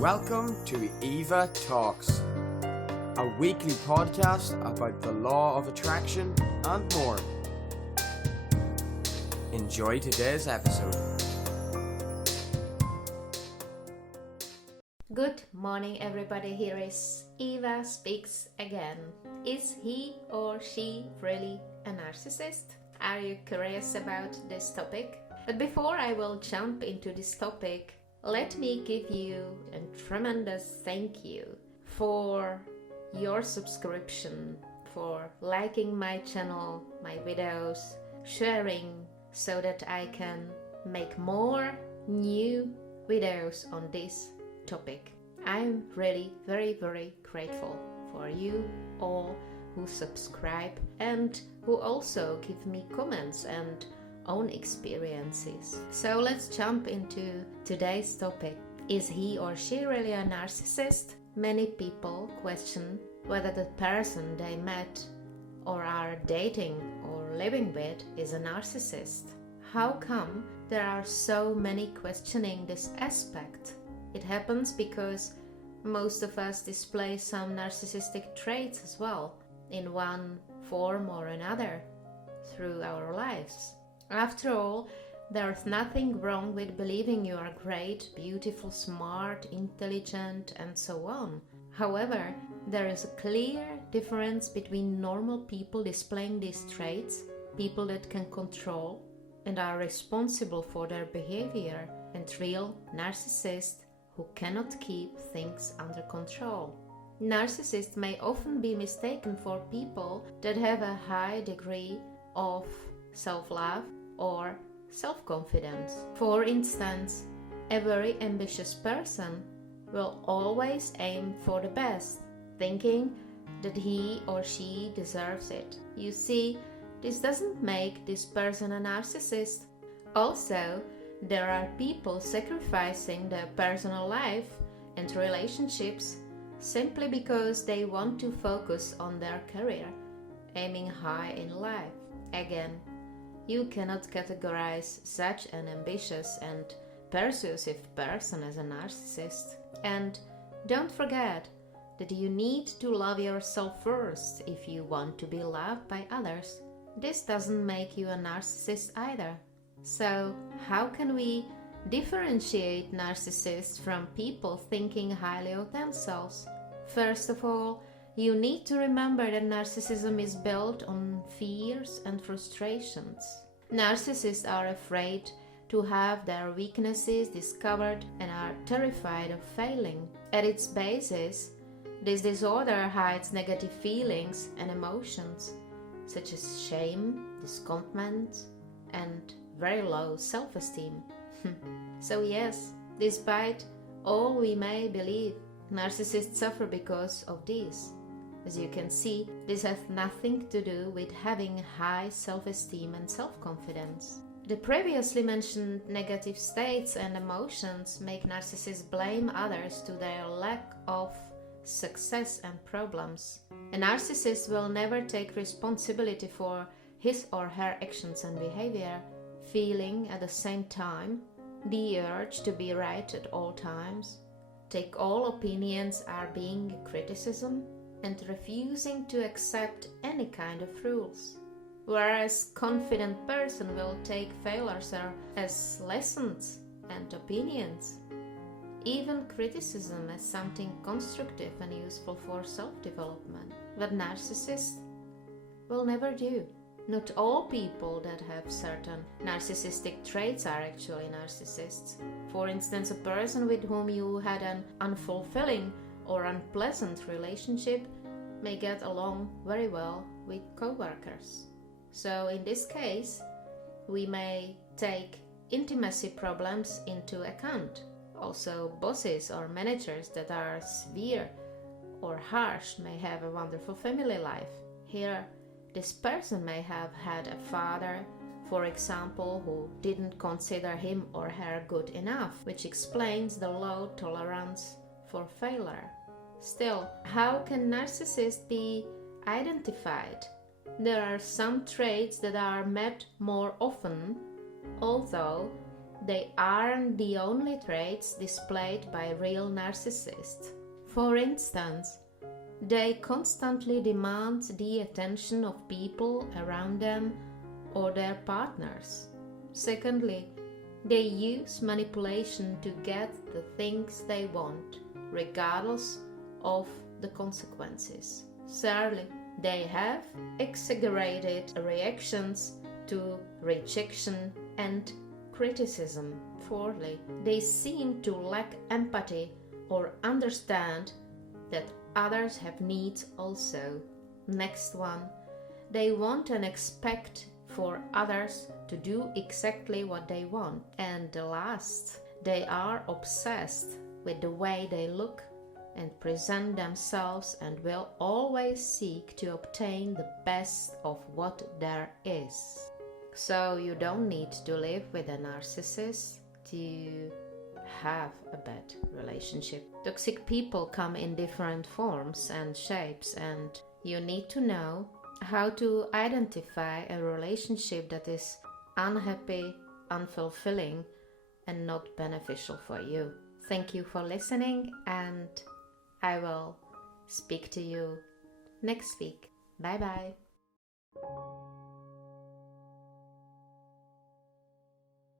Welcome to Eva Talks, a weekly podcast about the law of attraction and more. Enjoy today's episode. Good morning, everybody. Here is Eva Speaks again. Is he or she really a narcissist? Are you curious about this topic? But before I will jump into this topic, let me give you a tremendous thank you for your subscription, for liking my channel, my videos, sharing so that I can make more new videos on this topic. I'm really very grateful for you all who subscribe and who also give me comments and own experiences. So let's jump into today's topic. Is he or she really a narcissist? Many people question whether the person they met or are dating or living with is a narcissist. How come there are so many questioning this aspect? It happens because most of us display some narcissistic traits as well, in one form or another, through our lives. After all, there's nothing wrong with believing you are great, beautiful, smart, intelligent, and so on. However, there is a clear difference between normal people displaying these traits, people that can control and are responsible for their behavior, and real narcissists who cannot keep things under control. Narcissists may often be mistaken for people that have a high degree of self-love or self-confidence. For instance, a very ambitious person will always aim for the best, thinking that he or she deserves it. You see, this doesn't make this person a narcissist. Also, there are people sacrificing their personal life and relationships simply because they want to focus on their career, aiming high in life. Again, you cannot categorize such an ambitious and persuasive person as a narcissist. And don't forget that you need to love yourself first if you want to be loved by others. This doesn't make you a narcissist either. So, how can we differentiate narcissists from people thinking highly of themselves? First of all, you need to remember that narcissism is built on fears and frustrations. Narcissists are afraid to have their weaknesses discovered and are terrified of failing. At its basis, this disorder hides negative feelings and emotions, such as shame, discontentment, and very low self-esteem. So yes, despite all we may believe, narcissists suffer because of this. As you can see, this has nothing to do with having high self-esteem and self-confidence. The previously mentioned negative states and emotions make narcissists blame others to their lack of success and problems. A narcissist will never take responsibility for his or her actions and behavior, feeling at the same time the urge to be right at all times, take all opinions are being a criticism, and refusing to accept any kind of rules. Whereas confident person will take failures as lessons and opinions, even criticism as something constructive and useful for self-development. But narcissists will never do. Not all people that have certain narcissistic traits are actually narcissists. For instance, a person with whom you had an unfulfilling or unpleasant relationship may get along very well with co-workers. So in this case, we may take intimacy problems into account. Also, bosses or managers that are severe or harsh may have a wonderful family life. Here, this person may have had a father, for example, who didn't consider him or her good enough, which explains the low tolerance for failure. Still, how can narcissists be identified? There are some traits that are met more often, although they aren't the only traits displayed by real narcissists. For instance, they constantly demand the attention of people around them or their partners. Secondly, they use manipulation to get the things they want, regardless of the consequences. Thirdly, they have exaggerated reactions to rejection and criticism. Fourthly, they seem to lack empathy or understand that others have needs also. Next one, they want and expect for others to do exactly what they want. And the last, they are obsessed with the way they look and present themselves and will always seek to obtain the best of what there is. So you don't need to live with a narcissist to have a bad relationship. Toxic people come in different forms and shapes, and you need to know how to identify a relationship that is unhappy, unfulfilling, and not beneficial for you. Thank you for listening, and I will speak to you next week. Bye bye.